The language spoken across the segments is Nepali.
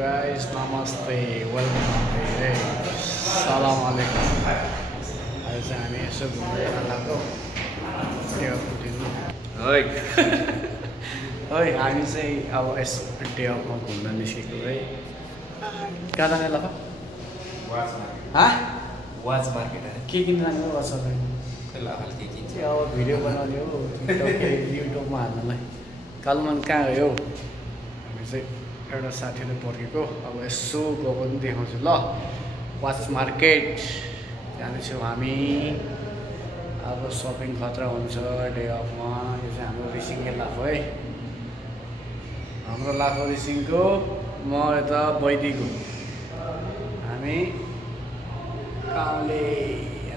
guys, namaste, welcome. Hey, salam alaikum. आज चाहिँ हामी यसो घुमेर लाग्यो डे अफको दिनमा है हामी चाहिँ अब यस डे अफमा घुम्न निस्केको है। कहाँ जाने ल वाच मार्केट के किन्न जाने हो वाच मार्केट अब भिडियो बनाउने हो युट्युबमा हाल्नलाई। कालुमन कहाँ गयो हामी चाहिँ एउटा साथीले पर्खेको अब यसो गएको पनि देखाउँछु ल। वाच मार्केट जानेछौँ हामी। अब सपिङ खतरा हुन्छ डे अफमा। यो चाहिँ हाम्रो रिसिङकै लाफो है, हाम्रो लाफो रिसिङको, म यता बैदीको। हामी गाउँले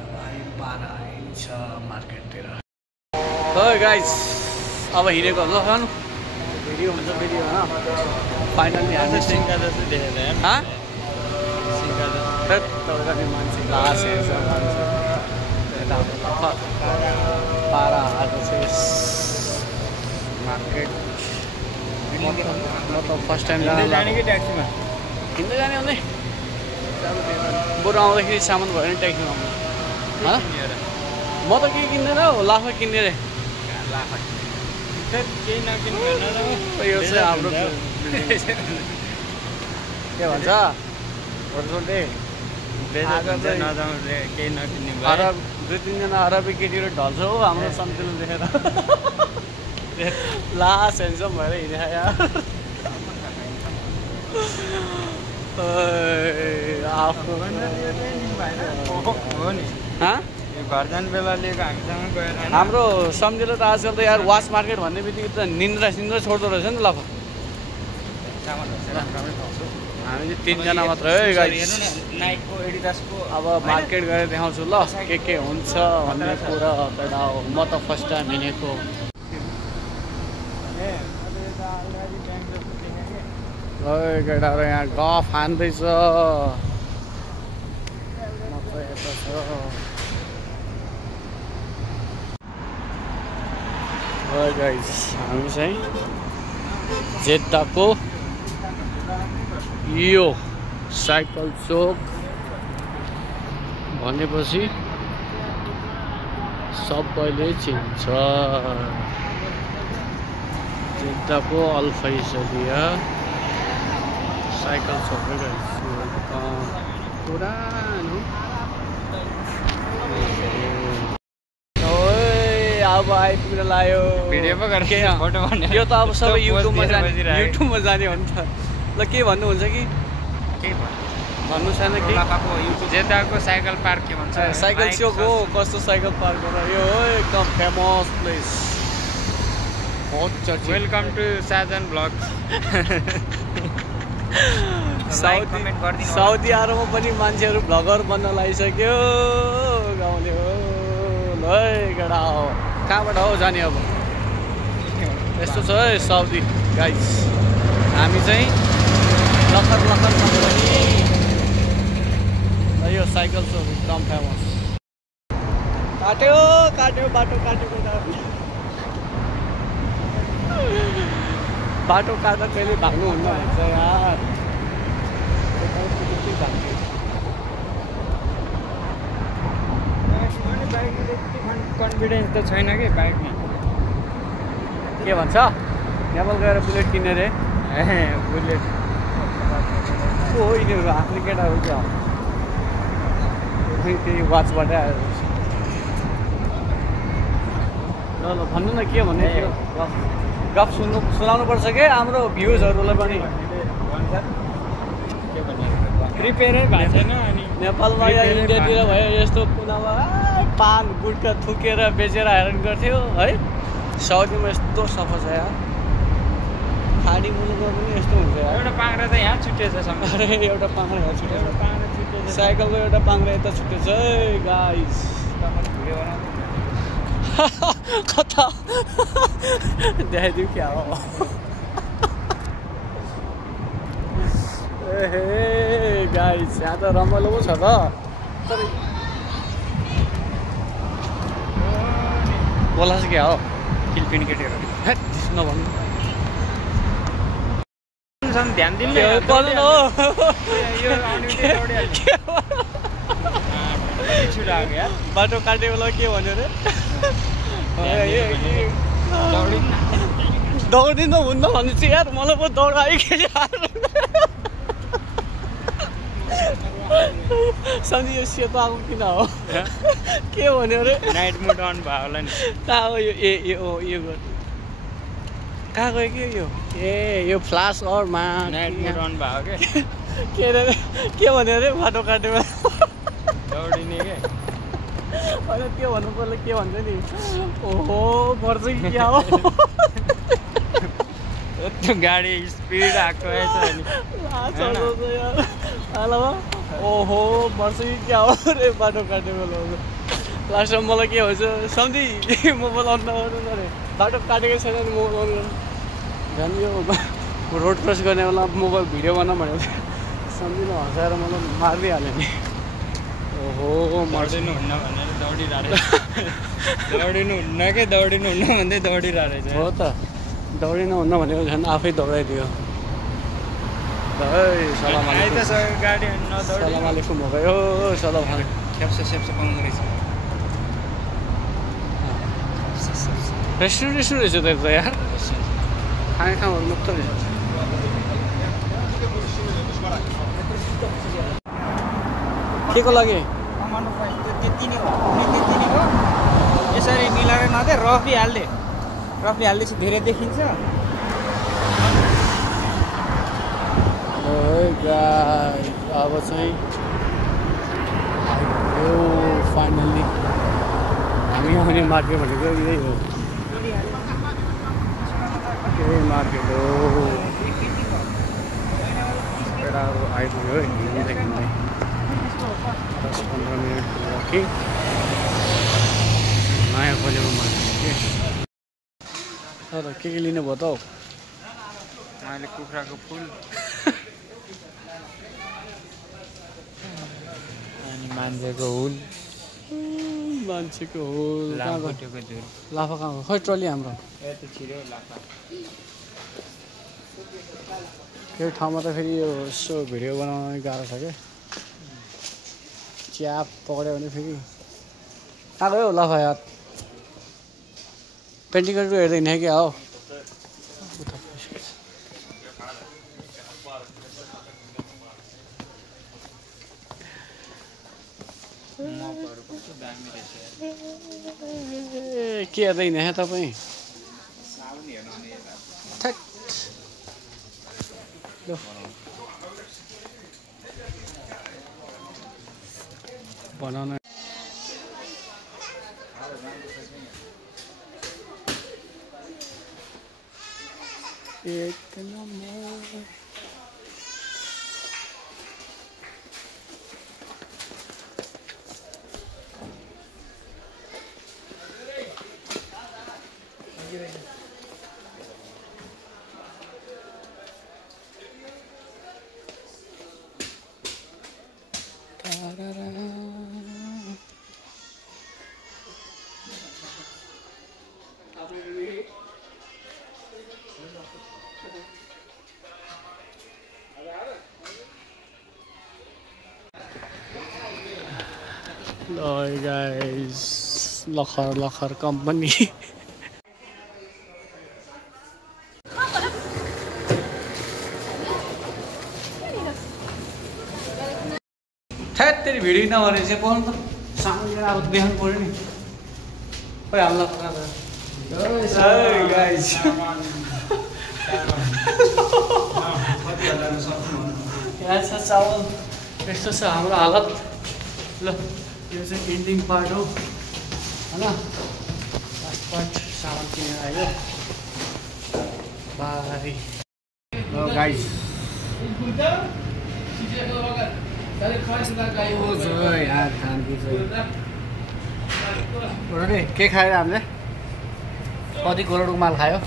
अब हामी पारा हिँड्छ मार्केटतिर। गाइस अब हिँडेको ल खानु भिडियो हुन्छ भिडियो होइन। फाइनली हामी सिङ्गा जस्तो देखेर तपाईँ मान्छे लास हेर्छ यता हाम्रो पारा आएको चाहिँ मार्केट। म त फर्स्ट टाइम जाने कि ट्याक्सीमा हिँड्दै जाने अन्त बरु आउँदाखेरि सामान भयो भने ट्याक्सीमा आउनु होइन। म त केही किन्दैन हौ, लाफा किन्ने रे। केही नकिन्नु यो चाहिँ हाम्रो के भन्छ होटलले केही नकिन्ने अरब 2-3 अरबी केटीहरू ढल्छ हौ हाम्रो सम्झिनु देखेर। लास हेन्सम भएर हिँडे यार। आफ्नो हो नि घर जाने बेला लिएको हामीसँग गएर हाम्रो सम्झेर त आजकल त यार वाच मार्केट भन्ने बित्तिकै त निन्द्रा छोड्दो रहेछ नि त लाफा। हामी चाहिँ 3जना मात्र है गाइस। नाइकको एडिडासको अब मार्केट गएर देखाउँछु ल के हुन्छ भन्ने कुरा केटा हो। म त फर्स्ट टाइम हिँडेको केटाहरू यहाँ गफ हान्दैछ। म चाहिँ यता छ गाइस। हामी चाहिँ जेद्दाको यो साइकल चोक भनेपछि सबैले चिन्छ। जेद्दाको अल फैसलिया साइकल चोक पुरानो। अब आइपुग्न लाग्यो भिडियो पो गरेर फोटो भन्ने। यो त अब सबै युट्युबमा जाने हो नि त। ल के भन्नुहुन्छ कि केही भन्नु छैन कि जेद्दाको साइकल पार्क के भन्छ साइकल चोक हो। कस्तो साइकल पार्क हो यो एकदम फेमस प्लेस बहुत चर्चित। Welcome to Sajan blog. Saudi अरबमा पनि मान्छेहरू भ्लगर बन्न लागिसक्यो गाउँले हो। ल केटा हो कहाँबाट हो जाने अब यस्तो छ है साउदी गाइस। हामी चाहिँ लखर यो साइकल चोक एकदम फेमस। काट्यो बाटो काट्दा कहिले भाग्नुहुन्न भन्छ यार। कन्फिडेन्स त छैन कि बाइकमा। के भन्छ नेपाल गएर बुलेट किन्ने रे। बुलेट हो यिनीहरू आफ्नो केटाहरू क्या त्यही वाचबाट आएर। ल भन्नु न के भन्ने थियो गफ सुनाउनु पर्छ क्या हाम्रो भ्युजहरूलाई पनि। प्रिपेयरै भएको छैन। अनि नेपालमा या इन्डियातिर भयो यस्तो कुनामा पान गुटका थुकेर बेचेर हैरान गर्थ्यो है। साउदीमा यस्तो सफा छ यार। खाडी मुलुकमा पनि यस्तो हुन्छ यार। एउटा पाङ्रा त यहाँ छुट्टिएछ अरे एउटा पाङ्रा यहाँ छुट्टिएछ। साइकलको एउटा पाङ्रा यता छुट्टिएछ है गाइस। कता देखाइदिउँ क्या हो। ए गाइस यहाँ त रमाइलो पो छ त। तर बोला चाहिँ क्या हो फिलिपिन केटीहरू नभन्नु छ नि ध्यान दिनु पर्दैन हो यो आउने दौडिहाल्छ छिटो आएको यार बाटो काटे बेला के भन्यो रे दौडिनु हुन्न भने चाहिँ यार मलाई पो दौडायो के सम्झि यो सेतो आएको किन हो के भन्यो रे नाइट मोड अन भयो होला नि कहाँ हो यो यो कहाँ गयो के यो यो फ्लास अरमा नाइट मोड अन भयो के रे के भन्यो रे बाटो काटेमा दौडिने के होइन त्यो भन्नु पर्ने के भन्छ नि ओहो पर्छ कि क्या हो त्यो गाडी स्पिड आएको रहेछ नि ओहो पर्छ कि क्या हो रे बाटो काटे बेला लास्टमा मलाई के भन्छ सम्झि मोबाइल अन नगर्नु न रे बाटो काटेको छैन नि मोबाइल अन गर्नु झन् यो रोड क्रस गर्ने बेला मोबाइल भिडियो बनाऊँ भनेको सम्झिनु हँसाएर मलाई मारिदिइहाल्यो नि ओहो मर्दिनु हुन्न भनेर दौडिरहेको दौडिनु हुन्न के दौडिनु हुन्न भन्दै दौडिरहेको हो त दौडिनु हुन्न भनेको झन् आफै दौडाइदियो सलाम आलेकुम हो गयो सलाम सेप्से पाउँदो रहेछ रेस्टुरेन्ट रहेछ त यार खाने ठाउँहरू मुक्त रहेछ के को लागि त्यति नै हो यसरी मिलाएर नदे रफी हाल्दैछु धेरै देखिन्छ अब चाहिँ फाइनल्ली हामी आउने मार्केट भनेको यही हो यही मार्केट हो केटाहरू आइपुग्यो हिँड्दै 10-15 मिनट कि नयाँ खोलेको मार्केट के लिनुभयो त हौ मैले कुखुराको फुल अनि मान्छेको हुल लाफाको झोल लाफा कहाँ खै ट्रली हाम्रो यता छिर्यो लाफा केही ठाउँमा त फेरि यो यसो भिडियो बनाउन गाह्रो छ क्या च्याप पक्रियो भने फेरि कहाँ गयो लाफा यार पेन्टिङ गरेको हेर्दैन क्या हो के हेर्दैन तपाईँ बनाउन एक number Hi guys, Lakhar company. तेरी भिडियो नभएर चाहिँ पाउनु त सामने अब देखाउनु पर्यो नि खोइ हाल्ला गाइस यहाँ छ चावल यस्तो छ हाम्रो हालत ल यो चाहिँ एन्डिङ पार्ट हो होइन लास्ट पार्ट सामान किनेर आयो बाई ल गाइस यार के खायो हामीले कति करोडको माल खायो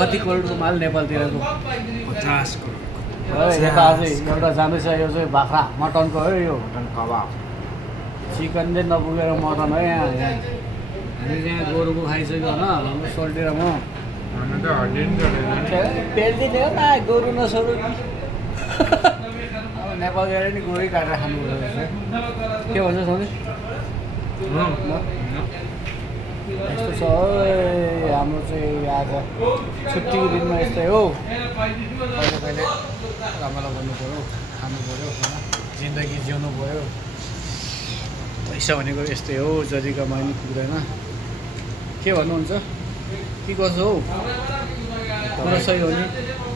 कति करोडको माल नेपालतिरको 50 करोड यता अझै एउटा जाँदैछ यो चाहिँ बाख्रा मटनको हो यो मटन कबाब चिकन चाहिँ नपुगेर मटन हो यहाँ हामी त्यहाँ गोरुको खाइसक्यो होइन हाम्रो सोल्टी र म खानु त हड्डी नि चढेन पेल्दिने हो न गोरु नसोरु अब नेपाल गएर नि गोरै काटेर खानु पर्छ के भन्छ सोनी यस्तो छ हाम्रो चाहिँ आज छुट्टीको दिनमा यस्तै हो कहिले कहिले रमाइलो गर्नु पऱ्यो खानु पऱ्यो होइन जिन्दगी जिउनु पऱ्यो पैसा भनेको यस्तै हो जति कमाइ नि पुग्दैन के भन्नुहुन्छ के कसो हौ कुरा सही हो नि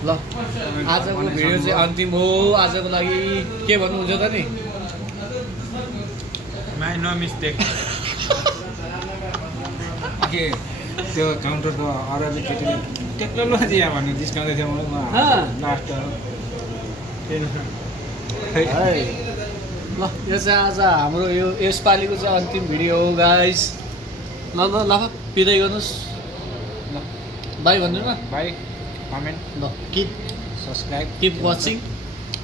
ल आजको भिडियो चाहिँ अन्तिम हो आजको लागि के भन्नुहुन्छ त नि माइ नो मिस्टेक के त्यो काउन्टरको अरूले केटीले टेक्नोलोजी भन्ने जिस्काउँदै थियो मलाई लास्ट ल यो चाहिँ आज हाम्रो यो यसपालिको चाहिँ अन्तिम भिडियो हो गाइस ल ल ल पिँदै गर्नुहोस् ल बाई भन्नु न बाई कमेन्ट ल किप सब्सक्राइब किप वाचिङ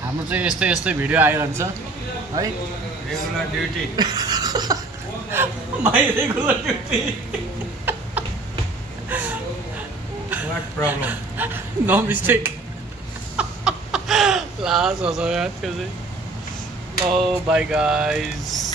हाम्रो चाहिँ यस्तै यस्तै भिडियो आइरहन्छ है रेगुलर ड्युटी भाइ regular duty what problem no mistake last हो यार त्यो चाहिँ Oh, bye guys.